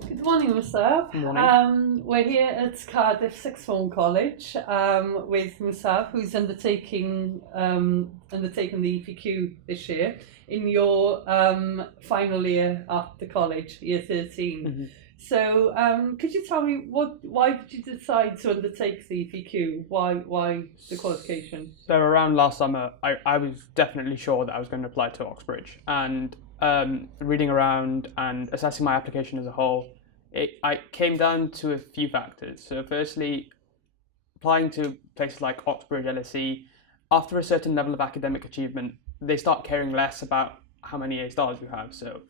Good morning, Musab. Good morning. We're here at Cardiff Sixth Form College with Musab, who's undertaken the EPQ this year in your final year at the college, year 13. Mm-hmm. So, could you tell me why did you decide to undertake the EPQ? Why the qualification? So around last summer, I was definitely sure that I was going to apply to Oxbridge, and reading around and assessing my application as a whole, I came down to a few factors. So firstly, applying to places like Oxbridge, LSE, after a certain level of academic achievement, they start caring less about how many A stars you have. So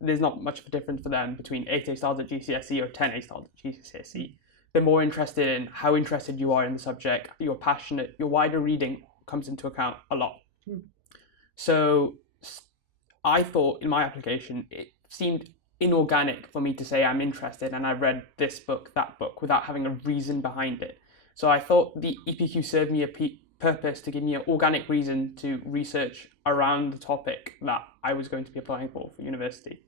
there's not much of a difference for them between 8 A stars at GCSE or 10 A stars at GCSE. They're more interested in how interested you are in the subject, you're passionate, your wider reading comes into account a lot. So I thought in my application, it seemed inorganic for me to say I'm interested and I read this book, that book, without having a reason behind it. So I thought the EPQ served me a purpose to give me an organic reason to research around the topic that I was going to be applying for university.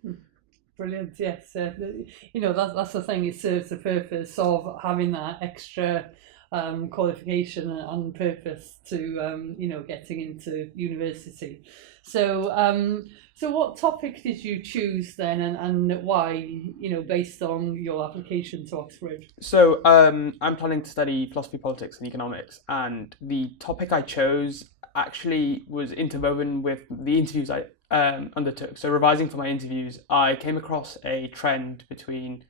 Brilliant, yes. That's the thing, it serves the purpose of having that extra qualification and purpose to, getting into university. So what topic did you choose then and why, based on your application to Oxford? So I'm planning to study philosophy, politics and economics, and the topic I chose actually was interwoven with the interviews I undertook. So revising for my interviews, I came across a trend between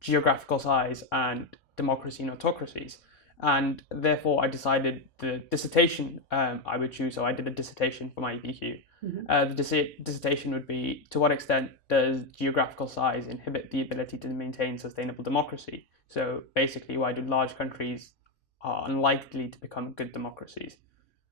geographical size and democracy and autocracies. And therefore, I decided the dissertation I would choose. So I did a dissertation for my EPQ. Mm-hmm. The dissertation would be, to what extent does geographical size inhibit the ability to maintain sustainable democracy? So basically, why do large countries are unlikely to become good democracies?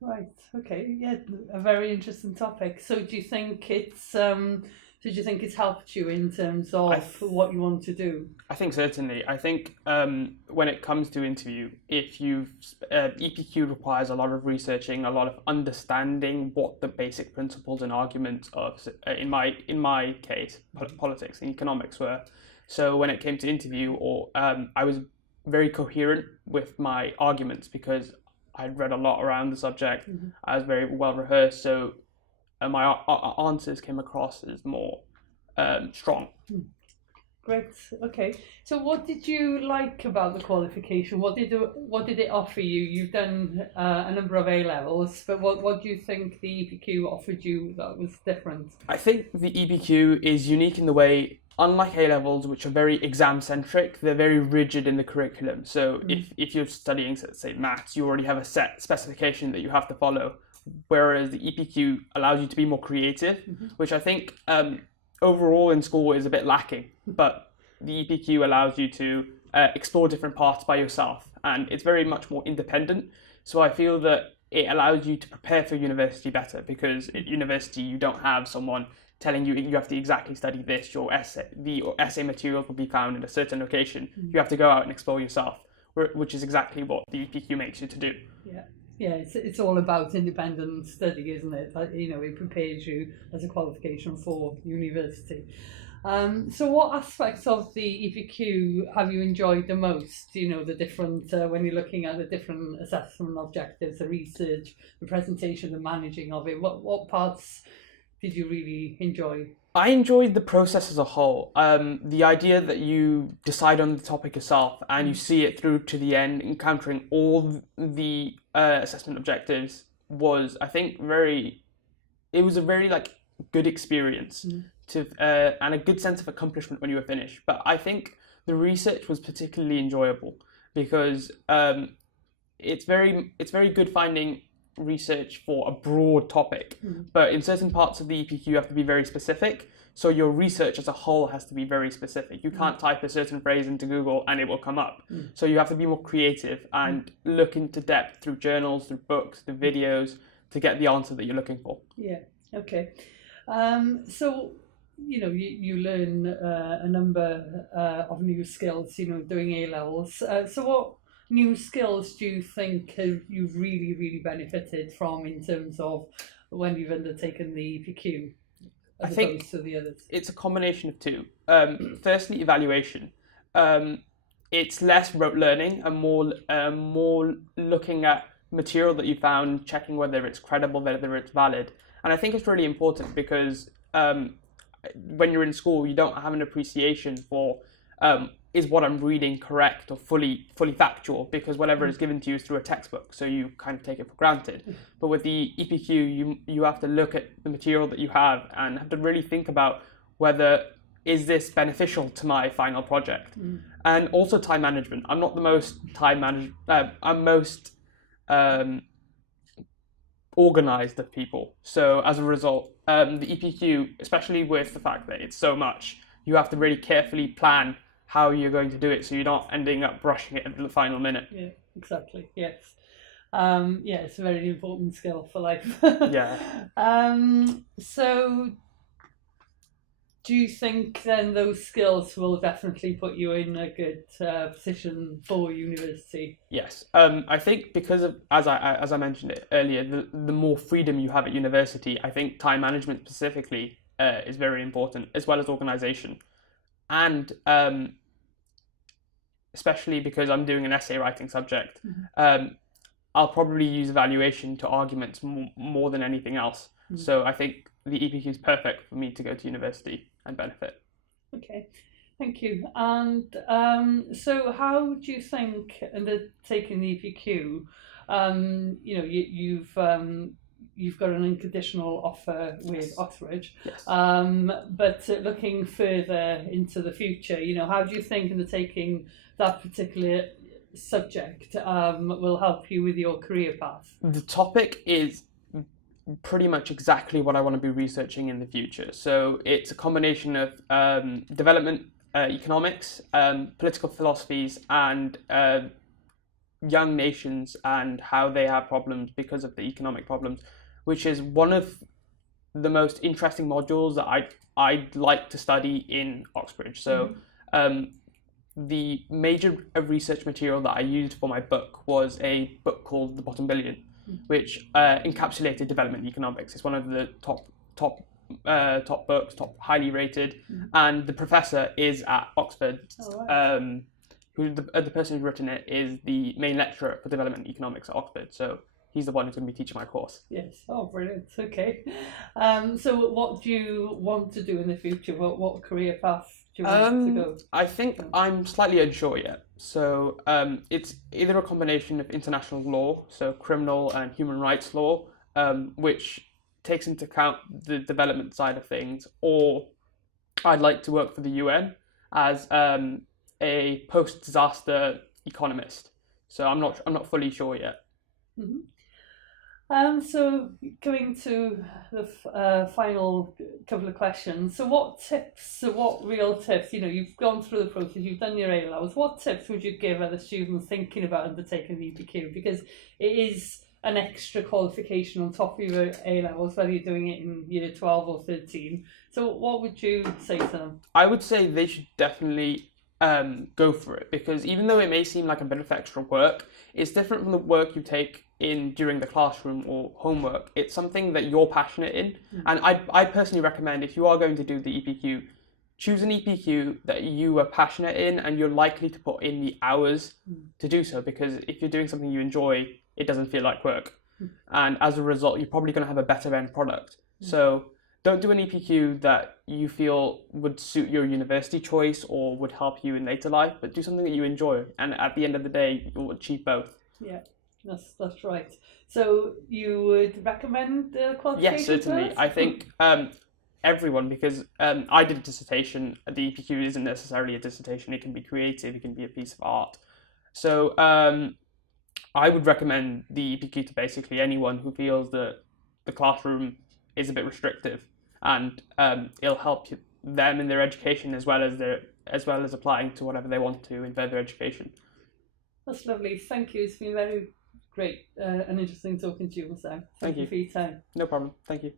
Right. Okay. Yeah. A very interesting topic. So, do you think it's helped you in terms of what you want to do? I think certainly. I think when it comes to interview, if you've EPQ requires a lot of researching, a lot of understanding what the basic principles and arguments of, in my case, politics and economics were. So when it came to interview, I was very coherent with my arguments because I'd read a lot around the subject. Mm-hmm. I was very well rehearsed, so my answers came across as more strong. Great. Okay. So, what did you like about the qualification? What did it offer you? You've done a number of A levels, but what do you think the EPQ offered you that was different? I think the EPQ is unique in the way, unlike A levels, which are very exam centric, they're very rigid in the curriculum. So if you're studying, say, maths, you already have a set specification that you have to follow. Whereas the EPQ allows you to be more creative, which I think overall in school is a bit lacking. But the EPQ allows you to explore different paths by yourself, and it's very much more independent. So I feel that it allows you to prepare for university better, because at university you don't have someone telling you you have to exactly study this. Your essay materials will be found in a certain location. You have to go out and explore yourself, which is exactly what the EPQ makes you to do. Yeah. Yeah, it's all about independent study, isn't it? It prepares you as a qualification for university. So what aspects of the EPQ have you enjoyed the most? The different, when you're looking at the different assessment objectives, the research, the presentation, the managing of it, what parts did you really enjoy? I enjoyed the process as a whole. The idea that you decide on the topic yourself and you see it through to the end, encountering all the assessment objectives was, I think, it was a very good experience and a good sense of accomplishment when you were finished. But I think the research was particularly enjoyable because it's very good finding research for a broad topic, but in certain parts of the EPQ you have to be very specific, so your research as a whole has to be very specific. You can't type a certain phrase into Google and it will come up. So you have to be more creative and look into depth through journals, through books, through videos to get the answer that you're looking for. Yeah. Okay. So you learn a number of new skills doing A levels. So what new skills do you think you've really, really benefited from in terms of when you've undertaken the EPQ? as I think opposed to the others? it's a combination of two. Firstly, evaluation. It's less rote learning and more looking at material that you found, checking whether it's credible, whether it's valid. And I think it's really important because when you're in school, you don't have an appreciation for is what I'm reading correct or fully factual, because whatever is given to you is through a textbook, so you kind of take it for granted. But with the EPQ, you have to look at the material that you have and have to really think about whether is this beneficial to my final project. And also time management. I'm not the most I'm most organized of people. So as a result, the EPQ, especially with the fact that it's so much, you have to really carefully plan how you're going to do it, so you're not ending up rushing it at the final minute. Yeah, exactly. Yes. Yeah, it's a very important skill for life. Yeah. So do you think then those skills will definitely put you in a good position for university? Yes. I think because of, as I mentioned it earlier, the more freedom you have at university, I think time management specifically is very important, as well as organisation. And especially because I'm doing an essay writing subject, I'll probably use evaluation to arguments more than anything else. So I think the EPQ is perfect for me to go to university and benefit. Okay, thank you. And so how do you think, undertaking the EPQ, you've got an unconditional offer with Oxbridge, Yes. but looking further into the future, how do you think undertaking that particular subject will help you with your career path? The topic is pretty much exactly what I want to be researching in the future. So it's a combination of development economics, political philosophies, and young nations and how they have problems because of the economic problems, which is one of the most interesting modules that I'd like to study in Oxbridge. So the major research material that I used for my book was a book called The Bottom Billion, which encapsulated development economics. It's one of the top books, top highly rated, and the professor is at Oxford. Oh, right. Who the person who's written it is the main lecturer for development economics at Oxford. So he's the one who's going to be teaching my course. Yes. Oh, brilliant. Okay. So what do you want to do in the future? What career path do you want to go? I think I'm slightly unsure yet. So it's either a combination of international law, so criminal and human rights law, which takes into account the development side of things, or I'd like to work for the UN as a post-disaster economist. So I'm not fully sure yet. So coming to the final couple of questions. So what real tips, you've gone through the process, you've done your A-levels, what tips would you give other students thinking about undertaking the EPQ? Because it is an extra qualification on top of your A-levels, whether you're doing it in year 12 or 13. So what would you say to them? I would say they should definitely go for it, because even though it may seem like a bit of extra work, it's different from the work you take in during the classroom or homework. It's something that you're passionate in, and I personally recommend, if you are going to do the EPQ, choose an EPQ that you are passionate in and you're likely to put in the hours to do so, because if you're doing something you enjoy, it doesn't feel like work, and as a result you're probably going to have a better end product. So don't do an EPQ that you feel would suit your university choice or would help you in later life, but do something that you enjoy, and at the end of the day you'll achieve both. Yeah, that's right. So you would recommend the qualification? Yes, certainly. I think everyone, because I did a dissertation. The EPQ isn't necessarily a dissertation. It can be creative. It can be a piece of art. So I would recommend the EPQ to basically anyone who feels that the classroom is a bit restrictive, and it'll help them in their education as well as applying to whatever they want to in further education. That's lovely. Thank you. It's been very great and interesting talking to you, Sam. Thank you for your time. No problem. Thank you.